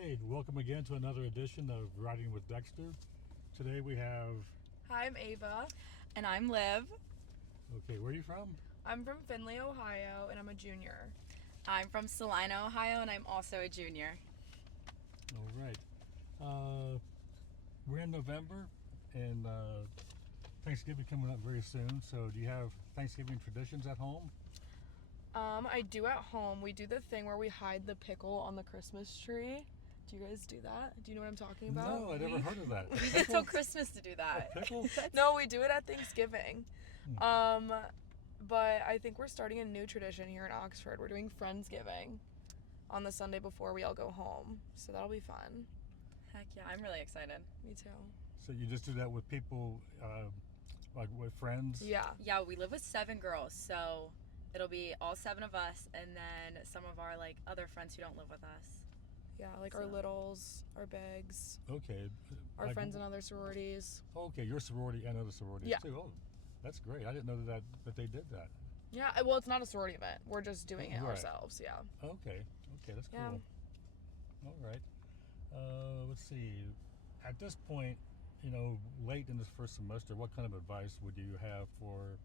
Okay, welcome again to another edition of Riding with Dexter. Today we have... Hi, I'm Ava. And I'm Liv. Okay, where are you from? I'm from Findlay, Ohio, and I'm a junior. I'm from Salina, Ohio, and I'm also a junior. All right. We're in November, and Thanksgiving coming up very soon. So do you have Thanksgiving traditions at home? I do at home. We do the thing where we hide the pickle on the Christmas tree. Do you guys do that? Do you know what I'm talking about? No, I never heard of that. We wait till Christmas to do that. A pickle? No, we do it at Thanksgiving. But I think we're starting a new tradition here in Oxford. We're doing Friendsgiving on the Sunday before we all go home. So that'll be fun. Heck yeah, I'm really excited. Me too. So you just do that with people, like with friends? Yeah. Yeah, we live with 7 girls, so it'll be all 7 of us and then some of our other friends who don't live with us. Yeah, our littles, our bigs, Okay. our friends in other sororities. Okay, your sorority and other sororities Yeah. too. Oh, that's great. I didn't know that they did that. Yeah, well, it's not a sorority event. We're just doing it Right. ourselves, yeah. Okay, that's cool. Yeah. All right. Let's see. At this point, late in this first semester, what kind of advice would you have for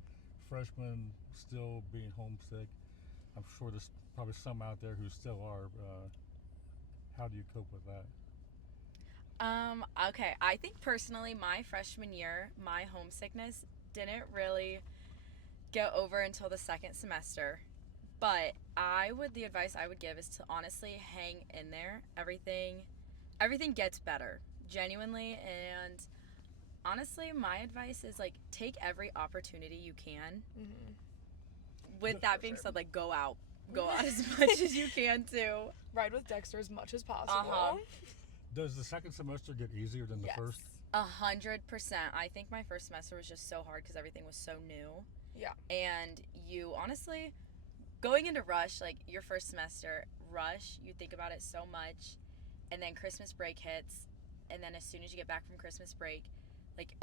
freshmen still being homesick? I'm sure there's probably some out there who still are. How do you cope with that? Okay, I think personally my freshman year, my homesickness didn't really get over until the second semester. But the advice I would give is to honestly hang in there. Everything gets better, genuinely. And honestly, my advice is take every opportunity you can. Mm-hmm. With that being said, go out as much as you can too. Ride with Dexter as much as possible. Does the second semester get easier than the first? 100%. I think my first semester was just so hard because everything was so new. Yeah. And you honestly, going into rush, your first semester, rush, you think about it so much. And then Christmas break hits. And then as soon as you get back from Christmas break,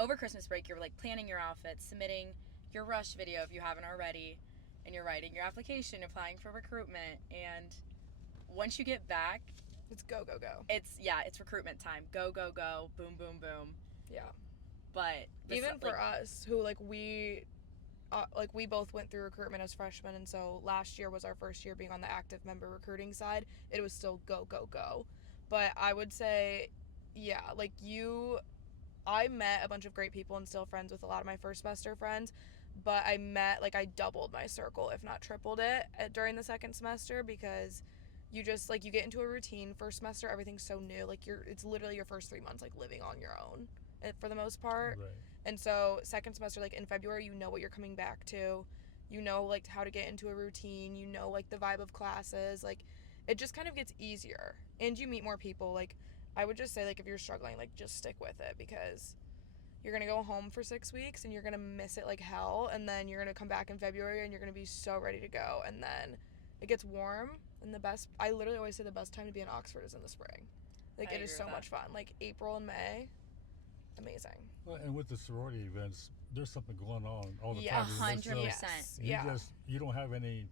over Christmas break, you're planning your outfits, submitting your rush video if you haven't already. And you're writing your application, applying for recruitment. And once you get back, it's go, go, go. It's recruitment time. Go, go, go. Boom, boom, boom. Yeah. But even for us, who we both went through recruitment as freshmen, and so last year was our first year being on the active member recruiting side. It was still go, go, go. But I would say, yeah, I met a bunch of great people and still friends with a lot of my first semester friends. But I doubled my circle, if not tripled it, during the second semester, because you just, you get into a routine. First semester, everything's so new. It's literally your first 3 months, living on your own, for the most part. Right. And so, second semester, in February, you know what you're coming back to. You know, how to get into a routine. You know, the vibe of classes. It just kind of gets easier. And you meet more people. I would just say, if you're struggling, just stick with it, because you're going to go home for 6 weeks and you're going to miss it like hell. And then you're going to come back in February and you're going to be so ready to go. And then it gets warm. And I literally always say the best time to be in Oxford is in the spring. It is so much fun. April and May, amazing. Well, and with the sorority events, there's something going on all the Yeah, time. 100%. You don't have any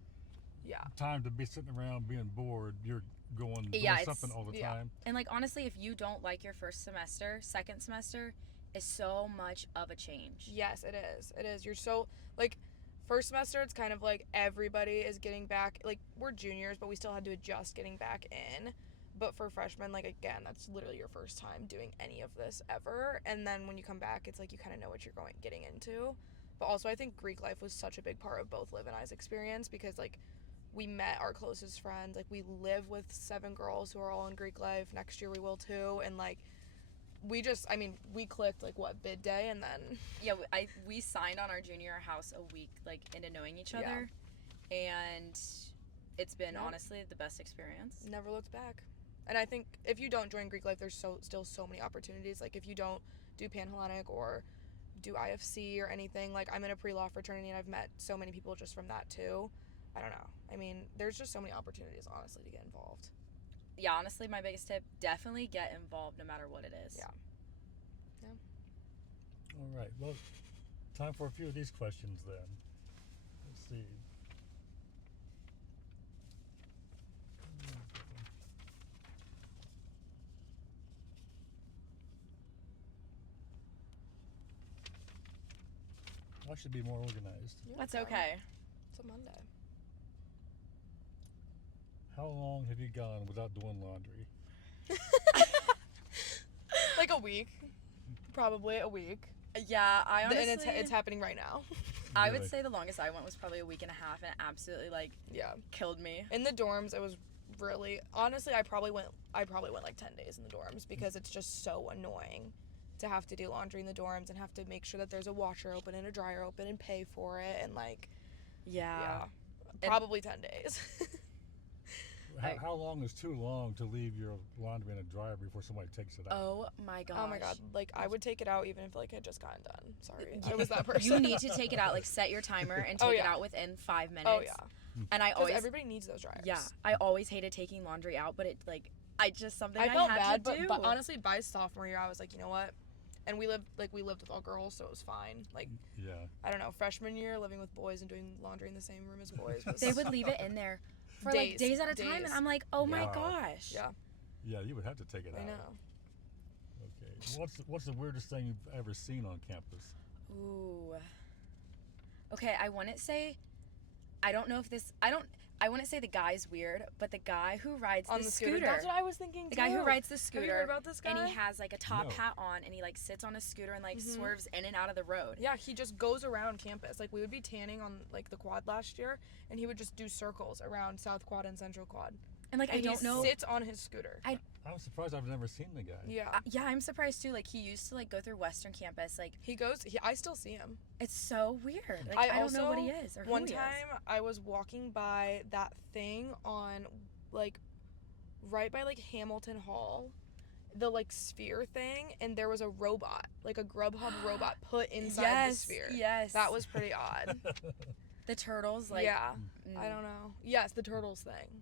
time to be sitting around being bored. You're doing something all the time. And honestly, if you don't like your first semester, second semester is so much of a change. Yes, it is. It is. You're so, first semester, it's kind of everybody is getting back. We're juniors, but we still had to adjust getting back in. But for freshmen, again, that's literally your first time doing any of this ever. And then when you come back, it's you kind of know what you're getting into. But also, I think Greek life was such a big part of both Liv and I's experience, because, we met our closest friends. We live with 7 girls who are all in Greek life. Next year we will too. And, we clicked, bid day, and then... Yeah, we signed on our junior house a week, into knowing each other. And it's been, honestly, the best experience. Never looked back. And I think if you don't join Greek life, there's still so many opportunities. If you don't do Panhellenic or do IFC or anything, I'm in a pre-law fraternity, and I've met so many people just from that, too. I don't know. There's just so many opportunities, honestly, to get involved. Yeah, honestly, my biggest tip, definitely get involved no matter what it is. Yeah. All right. Well, time for a few of these questions then. Let's see. I should be more organized. You're That's welcome. okay. It's a Monday. How long have you gone without doing laundry? Like a week. Probably a week. Yeah, I honestly. And it's happening right now. I would Really? say the longest I went was probably a week and a half, and it absolutely like Yeah. killed me. In the dorms, it was really honestly. I probably went like 10 days in the dorms because it's just so annoying to have to do laundry in the dorms and have to make sure that there's a washer open and a dryer open and pay for it and like Yeah. probably 10 days. How long is too long to leave your laundry in a dryer before somebody takes it out? Oh my gosh. Oh my god! Like I would take it out even if like it had just gotten done. Sorry, Yeah. I was that person. You need to take it out, like set your timer and take Oh, it yeah. out within 5 minutes. Oh yeah, And I because always everybody needs those dryers. Yeah, I always hated taking laundry out, but it like I just something I felt had bad, to do. but honestly, by sophomore year, I was like, you know what? And we lived with all girls, so it was fine. Like Yeah. I don't know, freshman year living with boys and doing laundry in the same room as boys. Was, They would leave it in there for like days at a time, and I'm like, oh my Wow. gosh. Yeah, Yeah, you would have to take it I out. know. Okay. What's the weirdest thing you've ever seen on campus? Ooh. Okay, I wouldn't say. I don't know if this. I wouldn't say the guy's weird, but the guy who rides On the scooter. That's what I was thinking. The guy who rides the Have scooter. you heard about this guy? And he has like a top No. hat on, and he like sits on a scooter and like Mhm. swerves in and out of the road. Yeah, he just goes around campus. Like we would be tanning on like the quad last year, and he would just do circles around South Quad and Central Quad. And like And I don't know. He sits on his scooter. I'm surprised I've never seen the guy. Yeah. Yeah, I'm surprised too. Like he used to like go through Western Campus. Like I still see him. it's so weird. Like I I don't know what he also- is or who One he is. time I was walking by that thing on like right by like Hamilton Hall, the like sphere thing, and there was a robot, like a Grubhub robot put inside the sphere. Yes. That was pretty odd. the turtles. Like yeah. mm, I don't know. Yes, the turtles thing.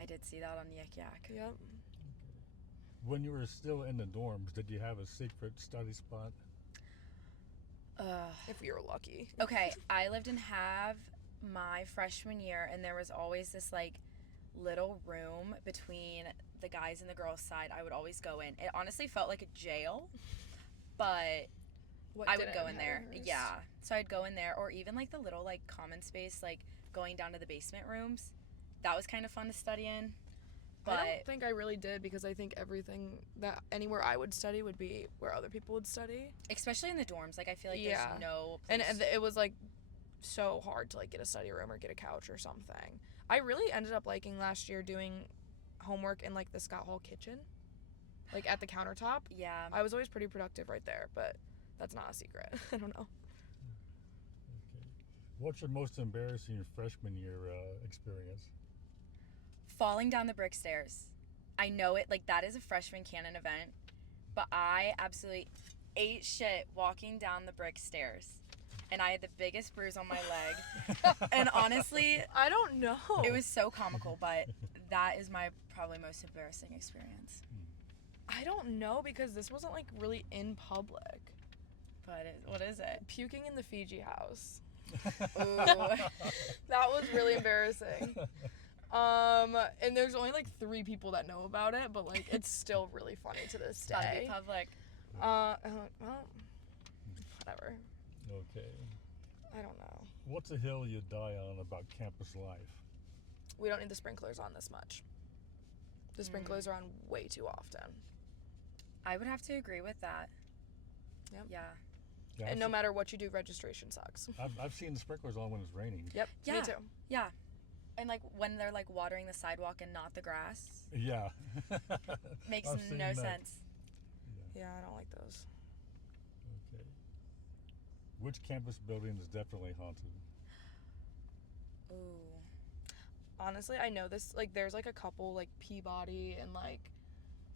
I did see that on Yik Yak. Yep. When you were still in the dorms, did you have a secret study spot? If we were lucky. Okay, I lived in Have my freshman year, and there was always this like little room between the guys and the girls side. I would always go in. It honestly felt like a jail, but What I would didn't go in there. matters. Yeah, so I'd go in there, or even like the little like common space, like going down to the basement rooms. That was kind of fun to study in. But I don't think I really did because I think everything that anywhere I would study would be where other people would study. especially in the dorms, like I feel like Yeah. there's no And place- it was like so hard to like get a study room or get a couch or something. I really ended up liking last year doing homework in like the Scott Hall kitchen, like at the countertop. yeah. I was always pretty productive right there, but that's not a secret. I don't know. Okay. What's your most embarrassing freshman year experience? Falling down the brick stairs. I know it, like that is a freshman canon event, but I absolutely ate shit walking down the brick stairs. And I had the biggest bruise on my leg. And honestly, I don't know. it was so comical, but that is my probably most embarrassing experience. I don't know because this wasn't like really in public. But what is it? Puking in the Fiji house. Ooh. That was really embarrassing. And there's only like 3 people that know about it, but like it's still really funny to this Gotta be day. public. Well, whatever. Okay. I don't know. What's a hill you die on about campus life? We don't need the sprinklers on this much. The sprinklers are on way too often. I would have to agree with that. Yep. Yeah. Yeah, And I've no se- matter what you do, registration sucks. I've seen the sprinklers on when it's raining. Yep. Yeah. Me too. Yeah. And like when they're like watering the sidewalk and not the grass. Yeah. Makes I've seen no that. sense. Yeah, I don't like those. Okay. Which campus building is definitely haunted? Ooh. Honestly, I know this, like, there's, like, a couple, like, Peabody and, like,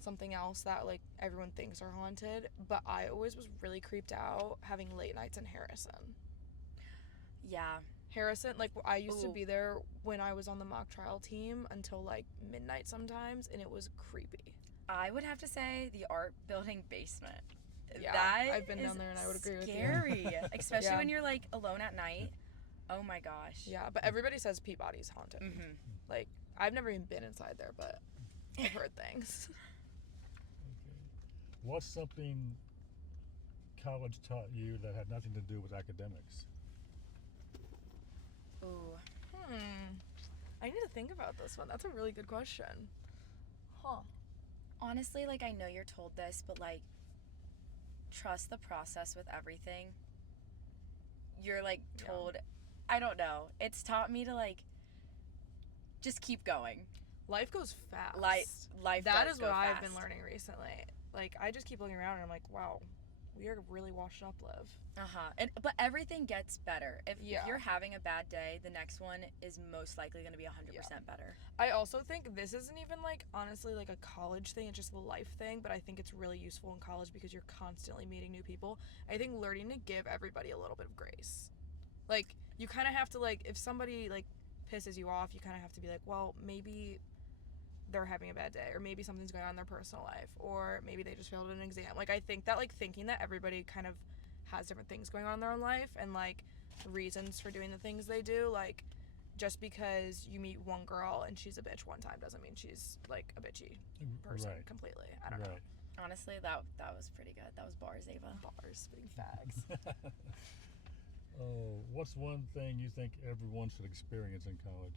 something else that, like, everyone thinks are haunted, but I always was really creeped out having late nights in Harrison. Yeah. Harrison, like, I used to Ooh. be there when I was on the mock trial team until, like, midnight sometimes, and it was creepy. I would have to say the art building basement. Yeah, That I've been is down there and I would agree with you. Scary. Especially Yeah. when you're like alone at night. Oh my gosh. Yeah, but everybody says Peabody's haunted. Mm-hmm. Like, I've never even been inside there, but I've heard things. Okay. What's something college taught you that had nothing to do with academics? Ooh. I need to think about this one. That's a really good question. Huh. Honestly, like, I know you're told this, but, like, trust the process with everything. You're, like, told, I don't know. It's taught me to, like, just keep going. Life goes fast. Life That does is go what I've fast. been learning recently. Like, I just keep looking around and I'm like, wow, we are really washed up, Liv. But everything gets better. If Yeah. you're having a bad day, the next one is most likely going to be 100% better. I also think this isn't even, like, honestly, like, a college thing. It's just a life thing. But I think it's really useful in college because you're constantly meeting new people. I think learning to give everybody a little bit of grace. Like, you kind of have to, like, if somebody, like, pisses you off, you kind of have to be like, well, maybe they're having a bad day, or maybe something's going on in their personal life, or maybe they just failed an exam. Like, I think that, like, thinking that everybody kind of has different things going on in their own life and, like, reasons for doing the things they do, like, just because you meet one girl and she's a bitch one time doesn't mean she's, like, a bitchy person completely. I don't know. Honestly, that was pretty good. That was bars, Ava. Bars, big facts. What's one thing you think everyone should experience in college?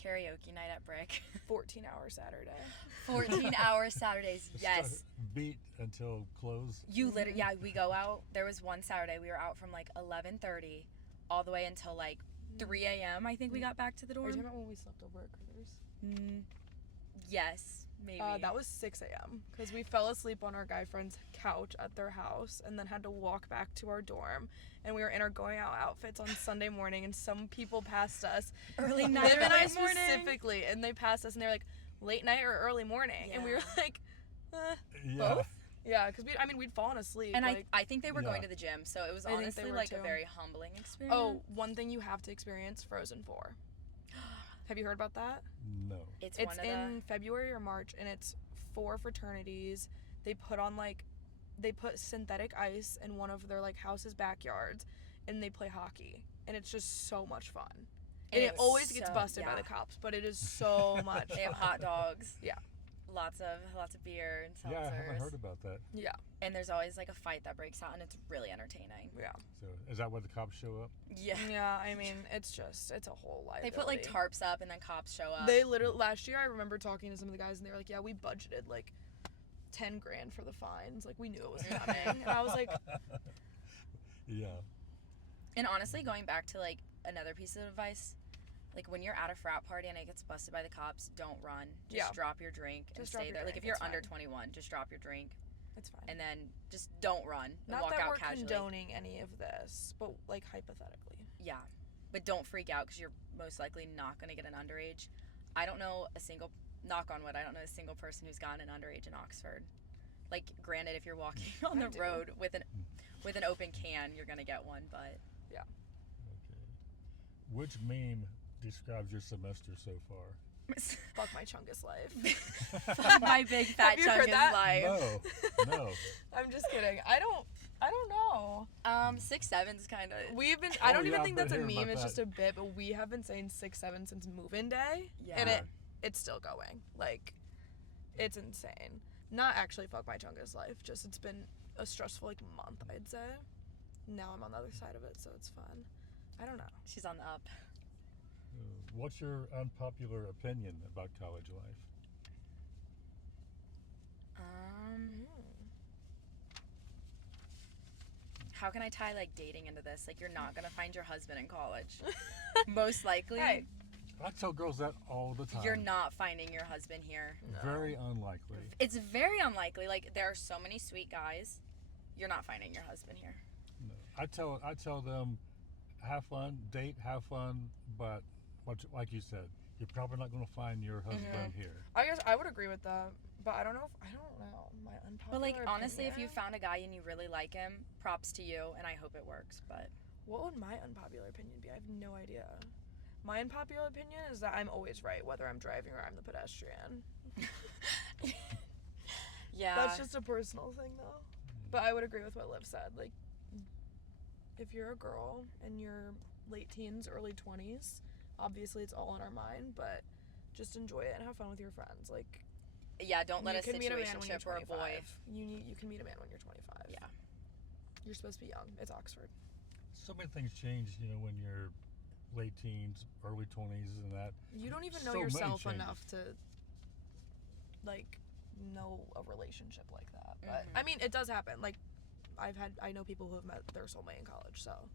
Karaoke night at Brick. 14-hour Saturday. 14-hour Saturdays, yes. Beat until close? You literally, yeah, we go out. There was one Saturday we were out from like 11:30 all the way until like 3 a.m. I think we got back to the dorm. Are you talking about when we slept over at Critters? Yes, maybe. That was 6 a.m. because we fell asleep on our guy friend's couch at their house and then had to walk back to our dorm. And we were in our going out outfits on Sunday morning, and some people passed us early night or late morning specifically, and they passed us and they're like late night or early morning, and we were like, both. Yeah, because we'd fallen asleep. And like, I think they were going to the gym, so it was honestly like a very humbling experience. Oh, one thing you have to experience: Frozen 4. Have you heard about that? No. It's in February or March, and it's 4 fraternities. They put synthetic ice in one of their like house's backyards, and they play hockey, and it's just so much fun. And it always gets busted by the cops, but it is so much fun. They have hot dogs. Yeah. Lots of beer and seltzers. Yeah, I haven't heard about that. Yeah. And there's always like a fight that breaks out, and it's really entertaining. Yeah. So is that where the cops show up? Yeah. Yeah, I mean, it's a whole liability. They put like tarps up, and then cops show up. They literally, last year I remember talking to some of the guys, and they were like, yeah, we budgeted like 10 grand for the fines. Like, we knew it was coming. And I was like, yeah. And honestly, going back to like another piece of advice, like when you're at a frat party and it gets busted by the cops, don't run. Just drop your drink and stay there. Like if you're under 21, just drop your drink. It's fine. And then just don't run and Not walk that out we're casually. condoning any of this, but like hypothetically. Yeah. But don't freak out because you're most likely not going to get an underage. I don't know a single, knock on wood, I don't know a single person who's gotten an underage in Oxford. Like, granted, if you're walking on the road with an open can, you're going to get one, but... Yeah. Okay. Which meme describes your semester so far? Fuck my Chungus life. Fuck my big fat Chungus life. No. I'm just kidding. I don't know. 6'7's kind of... We've been... I don't even think that's a meme. It's just a bit, but we have been saying 6'7" since move-in day. Yeah. And it's still going. Like, it's insane. Not actually fuck my Chungus life. Just it's been a stressful, like, month, I'd say. Now I'm on the other side of it, so it's fun. I don't know. She's on the up. What's your unpopular opinion about college life? How can I tie like dating into this? Like, you're not gonna find your husband in college. Most likely. Hey. I tell girls that all the time. You're not finding your husband here. No. Very unlikely. It's very unlikely. Like, there are so many sweet guys. You're not finding your husband here. No. I tell them, have fun, date, have fun, but like you said, you're probably not going to find your husband here. I guess I would agree with that, but I don't know. My unpopular But like, honestly, if opinion? you found a guy and you really like him, props to you, and I hope it works. But What would my unpopular opinion be? I have no idea. My unpopular opinion is that I'm always right, whether I'm driving or I'm the pedestrian. yeah, That's just a personal thing, though. But I would agree with what Liv said. Like, if you're a girl in your late teens, early 20s, obviously it's all in our mind, but just enjoy it and have fun with your friends. Like, Yeah, don't let you a can meet a man when you're situationship or a 25. boy. You can meet a man when you're 25. Yeah. You're supposed to be young. It's Oxford. So many things change, when you're late teens, early 20s, and that. You don't even know So many yourself changes. enough to, like, know a relationship like that. But, Mhm. I mean, it does happen. Like, I know people who have met their soulmate in college, so.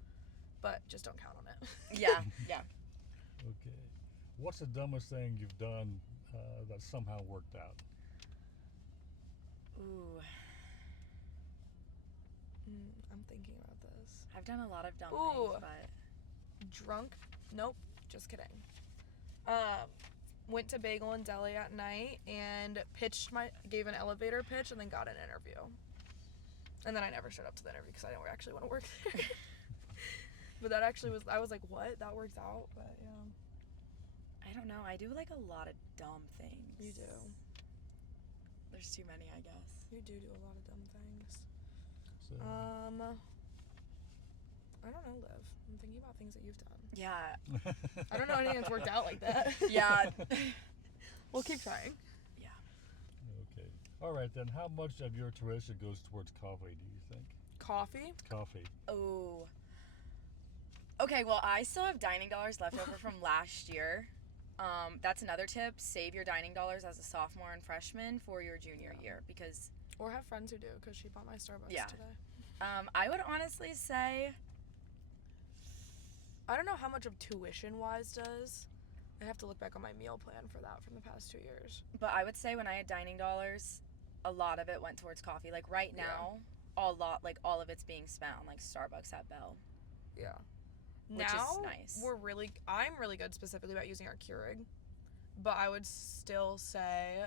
But just don't count on it. Yeah, yeah. Okay. What's the dumbest thing you've done that somehow worked out? Ooh, I'm thinking about this. I've done a lot of dumb Ooh. things, but Drunk? Nope. Just kidding. Went to Bagel and Deli at night and gave an elevator pitch and then got an interview. And then I never showed up to the interview because I didn't actually want to work there. But that actually I was like, what? That worked out? But yeah. I don't know. I do like a lot of dumb things. You do. There's too many, I guess. You do a lot of dumb things. So, I don't know, Liv. I'm thinking about things that you've done. Yeah. I don't know anything that's worked out like that. Yeah. We'll keep trying. Yeah. Okay. All right, then. How much of your tuition goes towards coffee, do you think? Coffee? Coffee. Oh. Okay, well, I still have dining dollars left over from last year. That's another tip. Save your dining dollars as a sophomore and freshman for your junior year because Or have friends who do, because she bought my Starbucks Yeah. today. I would honestly say I don't know how much of tuition-wise does. I have to look back on my meal plan for that from the past 2 years. But I would say when I had dining dollars, a lot of it went towards coffee. Like right now, all of it's being spent on like Starbucks at Bell. Yeah. Which is Now, nice. I'm really good specifically about using our Keurig, but I would still say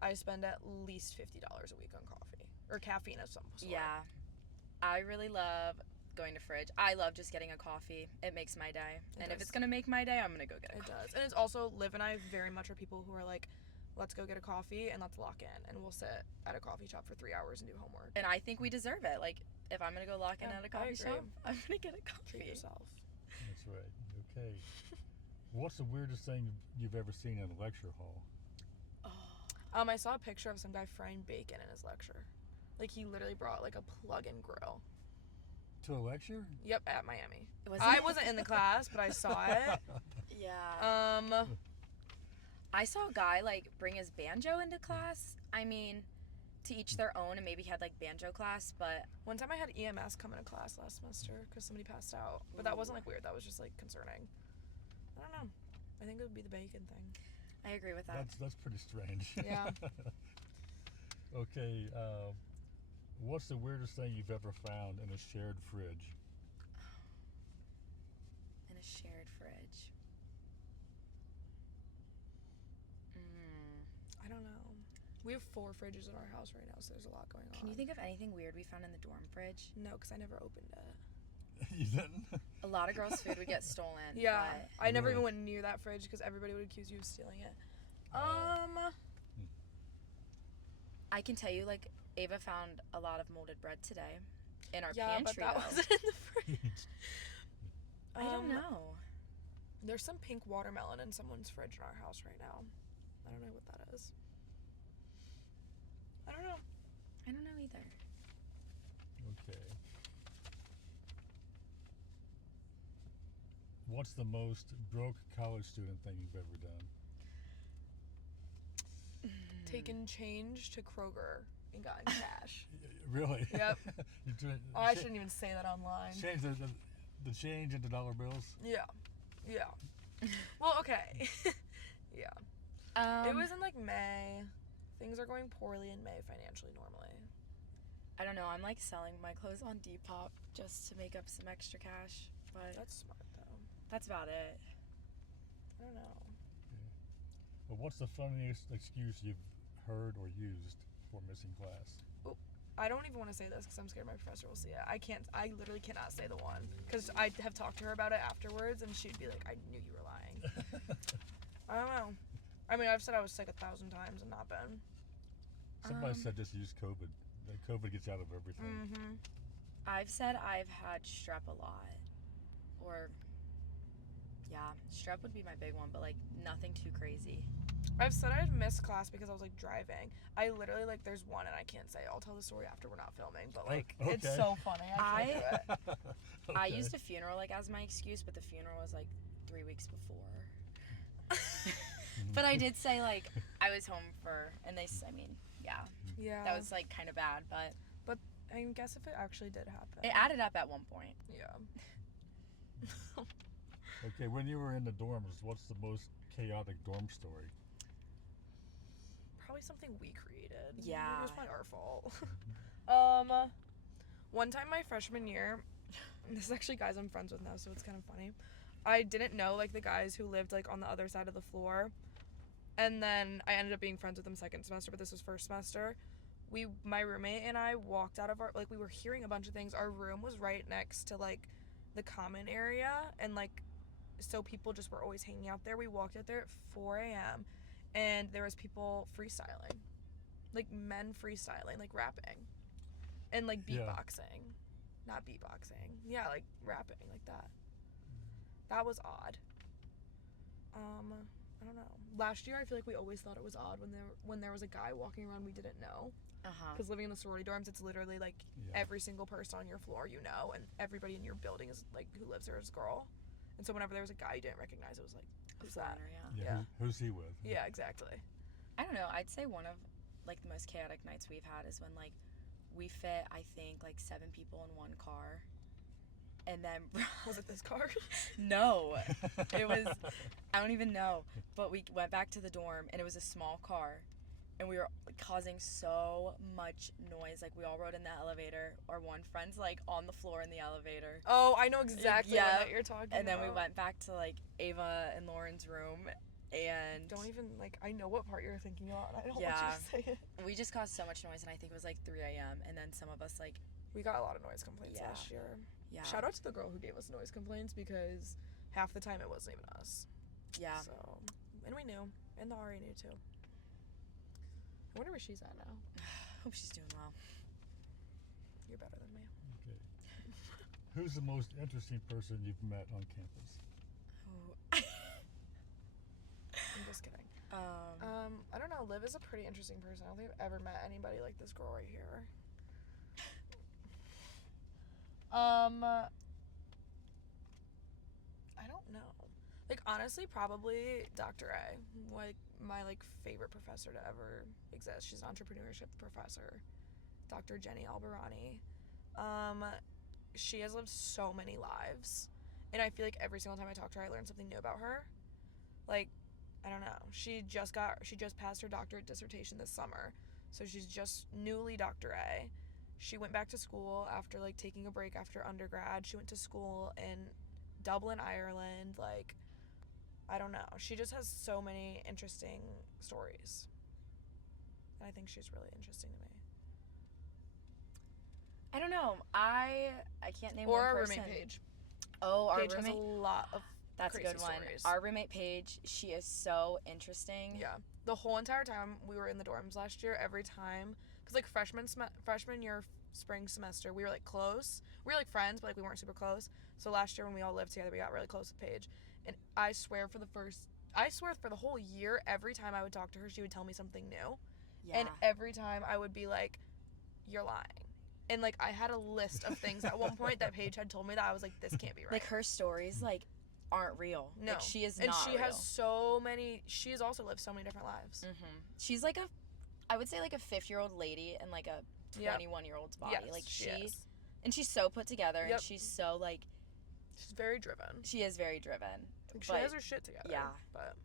I spend at least $50 a week on coffee. Or caffeine of some sort. Yeah. I really love going to Fridge. I love just getting a coffee. It makes my day. And if does. it's going to make my day, I'm going to go get a It coffee. does. And it's also, Liv and I very much are people who are like, let's go get a coffee and let's lock in. And we'll sit at a coffee shop for 3 hours and do homework. And I think we deserve it. Like, if I'm going to go lock in Yeah, at a I coffee agree. shop, I'm going to get a coffee. Treat yourself. That's right. Okay. What's the weirdest thing you've ever seen in a lecture hall? I saw a picture of some guy frying bacon in his lecture. Like, he literally brought, like, a plug-in grill. To a lecture? Yep, at Miami. Was I it? wasn't in the class, but I saw it. Yeah. I saw a guy, like, bring his banjo into class. I mean, to each their own, and maybe he had, like, banjo class, but One time I had EMS come into class last semester because somebody passed out. But that wasn't, like, weird. That was just, like, concerning. I don't know. I think it would be the bacon thing. I agree with that. That's pretty strange. Yeah. Okay. What's the weirdest thing you've ever found in a shared fridge? In a shared fridge. I don't know. We have 4 fridges in our house right now, so there's a lot going on. Can you think of anything weird we found in the dorm fridge? No, because I never opened it. You didn't? A lot of girls' food would get stolen. Yeah. but I never Really? even went near that fridge because everybody would accuse you of stealing it. I can tell you, like, Ava found a lot of molded bread today in our Yeah, but pantry, that though. wasn't in the fridge. I don't know. There's some pink watermelon in someone's fridge in our house right now. I don't know what that is. I don't know. I don't know either. Okay. What's the most broke college student thing you've ever done? Taken change to Kroger and gotten cash. Really? Yep. You Oh, I shouldn't even say that online. change the change into dollar bills? Yeah. Yeah. Well, okay. Yeah. It was in like May. Things are going poorly in May financially normally. I don't know. I'm like selling my clothes on Depop just to make up some extra cash, but That's smart though. that's about it. I don't know. But what's the funniest excuse you've heard or used for missing class? I don't even want to say this because I'm scared my professor will see it. I literally cannot say the one because I have talked to her about it afterwards and she'd be like, I knew you were lying. I don't know. I mean, I've said I was sick 1,000 times and not been. Somebody said just use COVID. That COVID gets out of everything. Mm-hmm. I've said I've had strep a lot. Or, yeah, strep would be my big one, but like nothing too crazy. I've said I'd missed class because I was like driving. I literally like there's one and I can't say. I'll tell the story after we're not filming, but like it's Okay. so funny. I can't do it. I Okay. used a funeral like as my excuse, but the funeral was like 3 weeks before. But I did say like I was home for, and I mean, yeah, Yeah. that was like kind of bad, but I guess if it actually did happen. it added up at one point. Yeah. Okay, when you were in the dorms, what's the most chaotic dorm story? Probably something we created. Yeah. It was probably our fault. One time my freshman year, this is actually guys I'm friends with now, so it's kind of funny. I didn't know like the guys who lived like on the other side of the floor, and then I ended up being friends with them second semester, but this was first semester. My roommate and I walked out of our, like we were hearing a bunch of things. Our room was right next to like the common area, and like so people just were always hanging out there. We walked out there at 4 a.m. and there was people freestyling, like men freestyling, like rapping, and like Yeah. beatboxing, not beatboxing, yeah, like rapping like that. That was odd. I don't know. Last year, I feel like we always thought it was odd when there was a guy walking around we didn't know. Because living in the sorority dorms, it's literally like Yeah. every single person on your floor you know, and everybody in your building is like who lives there is a girl. And so whenever there was a guy you didn't recognize, it was like, who's that? Foreigner, yeah. Yeah. Yeah. Who's he with? Yeah, exactly. I don't know. I'd say one of like the most chaotic nights we've had is when like we fit I think like 7 people in one car, and then Was it this car? no, it was I don't even know. But we went back to the dorm and it was a small car, and we were causing so much noise. Like we all rode in the elevator. Our one friend's like on the floor in the elevator. Oh, I know exactly Yeah. what you're talking about. And then we went back to like Ava and Lauren's room, and Don't even like. I know what part you're thinking about. And I don't want Yeah. you to say it. we just caused so much noise, and I think it was like 3 a.m. And then some of us like We got a lot of noise complaints Yeah. last year. yeah Shout out to the girl who gave us noise complaints because half the time it wasn't even us. yeah. So, and we knew, and the RA knew too. I wonder where she's at now. Hope she's doing well. You're better than me. Okay. Who's the most interesting person you've met on campus? Ooh. I'm just kidding. um, I don't know. Liv is a pretty interesting person. I don't think I've ever met anybody like this girl right here. I don't know. Like honestly, probably Dr. A. Like my like favorite professor to ever exist. She's an entrepreneurship professor, Dr. Jenny Albarani. She has lived so many lives, and I feel like every single time I talk to her, I learn something new about her. Like, I don't know. She just passed her doctorate dissertation this summer, so she's just newly Dr. A. She went back to school after like taking a break after undergrad. She went to school in Dublin, Ireland. Like, I don't know. She just has so many interesting stories, and I think she's really interesting to me. I don't know. I can't name Or one our person. roommate Paige. Oh, our Paige roommate. has a lot of That's a crazy good one. stories. Our roommate Paige. She is so interesting. Yeah. The whole entire time we were in the dorms last year, every time, because like freshman year, spring semester, we were like close. We were like friends, but like we weren't super close. So last year when we all lived together, we got really close with Paige. And I swear for the whole year, every time I would talk to her, she would tell me something new. Yeah. And every time I would be like, you're lying. And like I had a list of things at one point that Paige had told me that I was like, this can't be right. Like her stories like aren't real. No. Like she is and not she real. has so many. She has also lived so many different lives. She's like I would say like a 50-year-old lady and like a 21-year-old's body. Yes, like she is. and she's so put together, Yep. and she's so like She's very driven. she is very driven. Like, she but has her shit together. yeah. But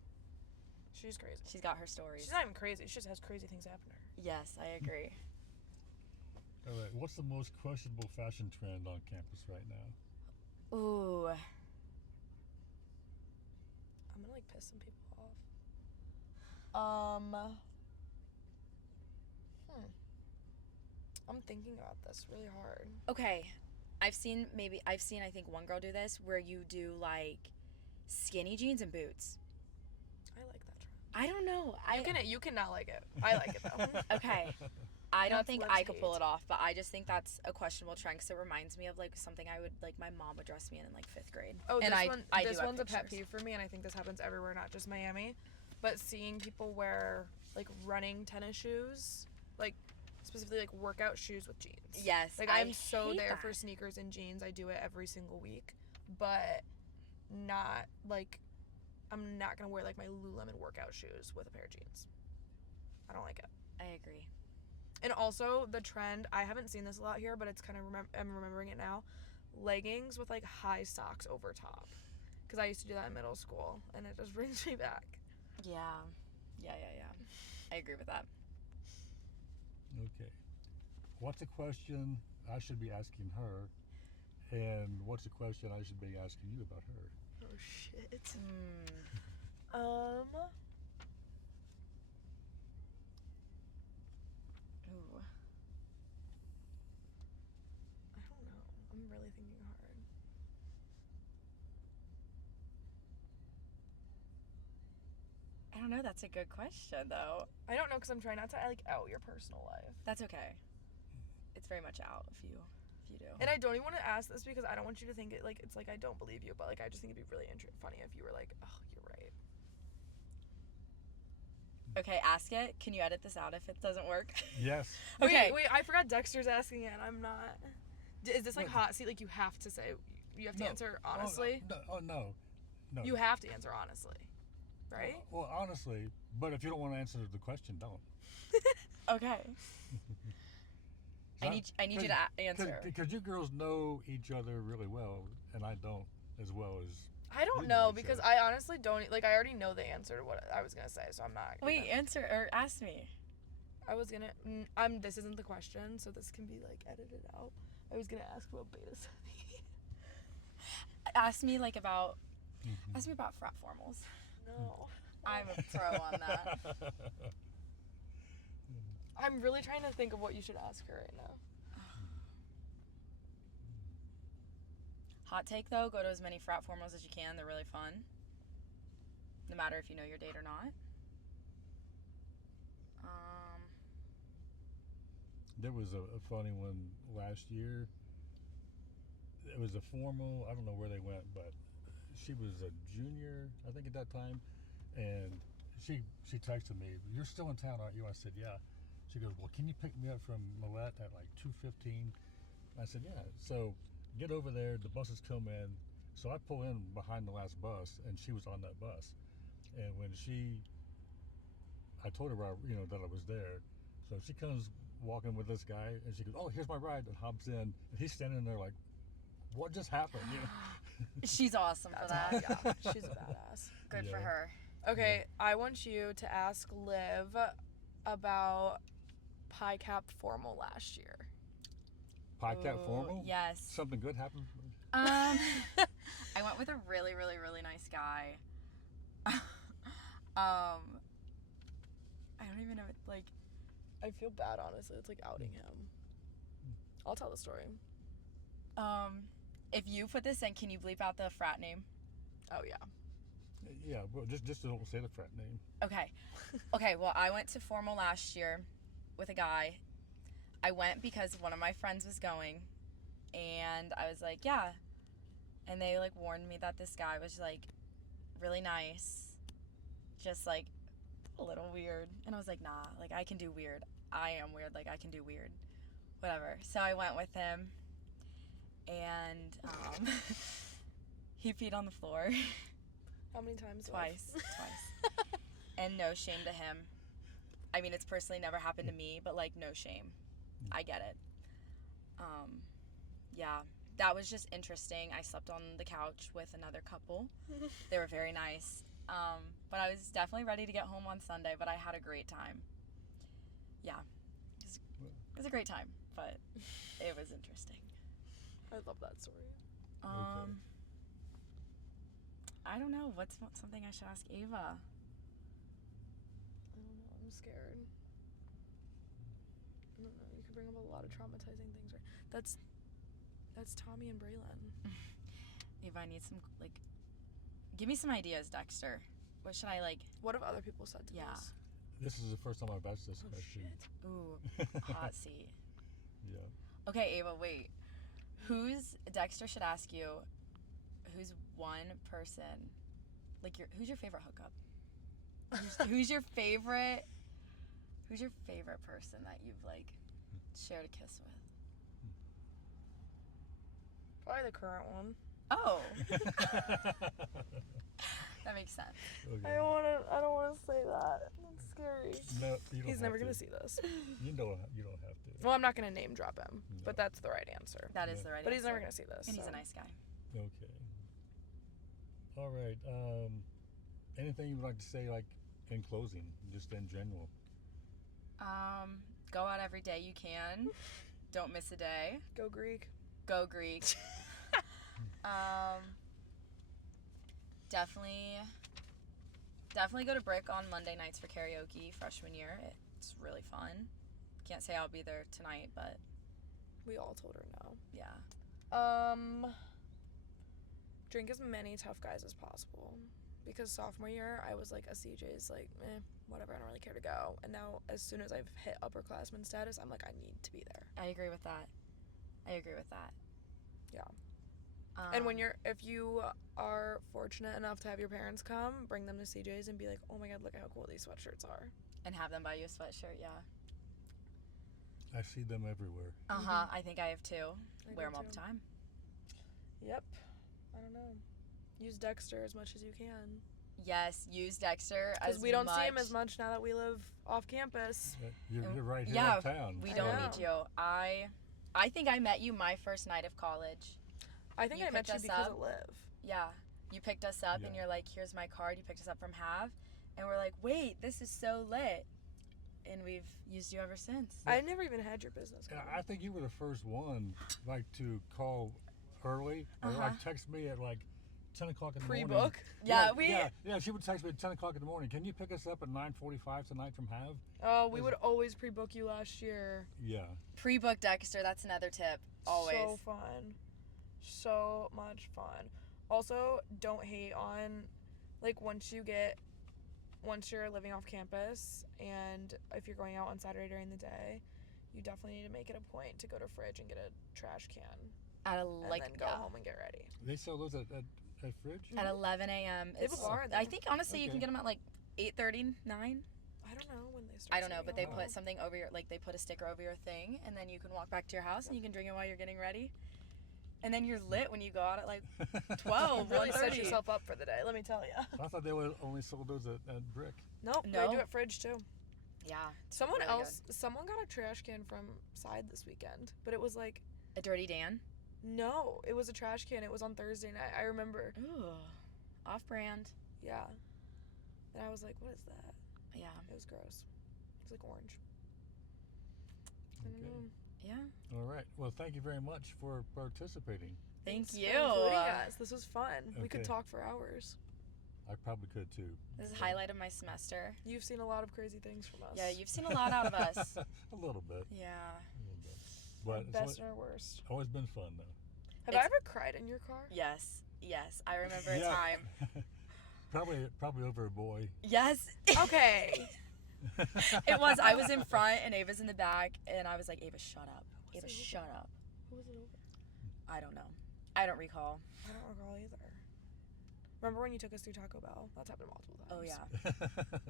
she's crazy. She's got her stories. She's not even crazy. She just has crazy things happen to her. Yes, I agree. All right. What's the most questionable fashion trend on campus right now? Ooh. I'm gonna like piss some people off. I'm thinking about this really hard. Okay. I've seen I think one girl do this where you do like skinny jeans and boots. I like that trend. I don't know. You cannot like it. I like it though. Okay. I don't That's think Liv's I could pull hate. it off, but I just think that's a questionable trend because it reminds me of like something I would like my mom would dress me in like 5th grade. Oh, and this I one. I This do have one's a pet pictures. peeve for me, and I think this happens everywhere, not just Miami. but seeing people wear like running tennis shoes, like specifically like workout shoes with jeans. Yes. Like I'm so there for sneakers and jeans. I do it every single week, but not like I'm not gonna wear like my Lululemon workout shoes with a pair of jeans. I don't like it. I agree. And also the trend, I haven't seen this a lot here, but it's kind of I'm remembering it now. Leggings with like high socks over top, because I used to do that in middle school, and it just brings me back. Yeah. I agree with that. Okay. What's a question I should be asking her, and what's a question I should be asking you about her? Oh shit. Hmm. Um. Ooh. I don't know. I'm really thinking hard. I don't know. That's a good question, though. I don't know, because I'm trying not to like out your personal life. That's okay. It's very much out if you do. And I don't even want to ask this because I don't want you to think it like it's like I don't believe you, but like I just think it'd be really funny if you were like, oh, you're right. Okay, ask it. Can you edit this out if it doesn't work? Yes. Okay. Wait, I forgot Dexter's asking it, and I'm not. Is this like hot seat? Like you have to say, you have to answer honestly? No. You have to answer honestly, right? Well, honestly, but if you don't want to answer the question, don't. Okay. I need you to answer. Because you girls know each other really well, and I don't as well as. I don't know because I honestly don't like. I already know the answer to what I was gonna say, so I'm not. Wait, answer or ask me. I was gonna. This isn't the question, so this can be like edited out. I was gonna ask about beta study. Ask me like about. Ask me about frat formals. No. I'm a pro on that. I'm really trying to think of what you should ask her right now. Hot take though, go to as many frat formals as you can. They're really fun. No matter if you know your date or not. There was a funny one last year. It was a formal, I don't know where they went, but she was a junior, I think at that time, and she texted me, "You're still in town, aren't you?" I said, "Yeah." She goes, "Well, can you pick me up from Millette at like 2:15?" I said, "Yeah." So get over there, the buses come in. So I pull in behind the last bus, and she was on that bus. And when I told her, that I was there. So she comes walking with this guy, and she goes, "Oh, here's my ride," and hops in. And he's standing there like, "What just happened?" She's awesome for that. Yeah, she's a badass. Good for her. Okay, I want you to ask Liv about Pi Cap formal last year. Pi Cap formal? Yes. Something good happened? I went with a really, really, really nice guy. I don't even know, like... I feel bad, honestly. It's like outing him. I'll tell the story. If you put this in, can you bleep out the frat name? Oh, yeah. Yeah, well, just don't say the frat name. Okay, well, I went to formal last year with a guy. I went because one of my friends was going, and I was like, yeah. And they, like, warned me that this guy was, like, really nice, just, like, a little weird. And I was like, nah, like, I can do weird. I am weird, like, I can do weird. Whatever. So I went with him, and he peed on the floor. How many times? Twice. And no shame to him. I mean, it's personally never happened to me, but, like, no shame. I get it. Yeah, that was just interesting. I slept on the couch with another couple. They were very nice. But I was definitely ready to get home on Sunday, but I had a great time. Yeah, it was a great time, but it was interesting. I love that story. Okay. I don't know. What's something I should ask Ava? I don't know. I'm scared. I don't know. You could bring up a lot of traumatizing things, right? That's Tommy and Braylon. Ava, I need some, like, give me some ideas, Dexter. What should I, like... What have other people said to this? This is the first time I've asked this question. Shit. Ooh, hot seat. Yeah. Okay, Ava, wait. Dexter should ask you, who's one person, like, who's your favorite hookup? Who's your favorite? Who's your favorite person that you've like shared a kiss with? Probably the current one. Oh, that makes sense. Okay. I don't wanna say that. That's scary. No, you don't He's have never to. gonna see this. You don't have to. Well, I'm not gonna name drop him, No. but that's the right answer. That is the right But answer. he's never gonna see this. And he's so. a nice guy. Okay. All right. Anything you would like to say, like in closing, just in general? Go out every day you can. Don't miss a day. Go Greek. Go Greek. Definitely go to Brick on Monday nights for karaoke freshman year. It's really fun. Can't say I'll be there tonight, but We all told her no. yeah. Drink as many tough guys as possible. Because sophomore year, I was like a CJ's like, whatever, I don't really care to go. And now, as soon as I've hit upperclassman status, I'm like, I need to be there. I agree with that. Yeah. And if you are fortunate enough to have your parents come, bring them to CJ's and be like, oh my god, look how cool these sweatshirts are. and have them buy you a sweatshirt, yeah. I see them everywhere. I think I have too. I Wear do them all too. the time. Yep. I don't know. Use Dexter as much as you can. Yes, use Dexter as Because we don't see him much- as much now that we live off campus. You're right here yeah, uptown. We I don't know. need you. I think I met you my first night of college. I think You I met picked you us because up? of Liv. Yeah. You picked us up and Yeah. you're like, here's my card. You picked us up from Have. And we're like, wait, this is so lit. And we've used you ever since. I never even had your business And card. I think you were the first one, like, to call early or like text me at like 10 o'clock in the morning. Pre-book. Yeah, she would text me at 10 o'clock in the morning. Can you pick us up at 9:45 tonight from Have? Oh, we would always pre-book you last year. Yeah. Pre-book Dexter, that's another tip. Always. So fun. So much fun. Also, don't hate on, like, once you're living off campus and if you're going out on Saturday during the day, you definitely need to make it a point to go to Fridge and get a trash can. At And then go home and get ready. They sell those at Fridge? At 11 a.m. They have a bar I there. think, honestly, you can Okay. get them at like 8:30, 9. I don't know when they start. I don't know, serving but they alcohol. put something over your, like, they put a sticker over your thing, and then you can walk back to your house and you can drink it while you're getting ready. And then you're lit when you go out at like 12, Really set 1:30. yourself up for the day, let me tell you. I thought they would only sold those at Brick. Nope, No? they do at Fridge too. Yeah. Someone really else, someone got a trash can from Side this weekend, but it was like, A Dirty Dan. no, it was a trash can. It was on Thursday night. I remember. Ooh. Off brand. Yeah. And I was like, what is that? Yeah. It was gross. It was like orange. I don't Okay. know. Yeah. All right. Well, thank you very much for participating. Thank Thanks you. for including us. This was fun. We could Okay. talk for hours. I probably could too. This is highlight of my semester. You've seen a lot of crazy things from us. Yeah, you've seen a lot out of us. A little bit. Yeah. A little bit. Our But best it's and our worst. always been fun though. Have It's- I ever cried in your car? Yes. Yes. I remember a time. probably over a boy. Yes. Okay. It was. I was in front and Ava's in the back, and I was like, Ava, shut up. Was Ava, it shut up. Who was it over? I don't know. I don't recall. I don't recall either. Remember when you took us through Taco Bell? That's happened multiple times. Oh, yeah.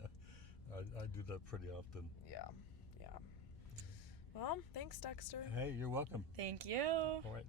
I do that pretty often. Yeah. Yeah. Well, thanks, Dexter. Hey, you're welcome. Thank you. All right.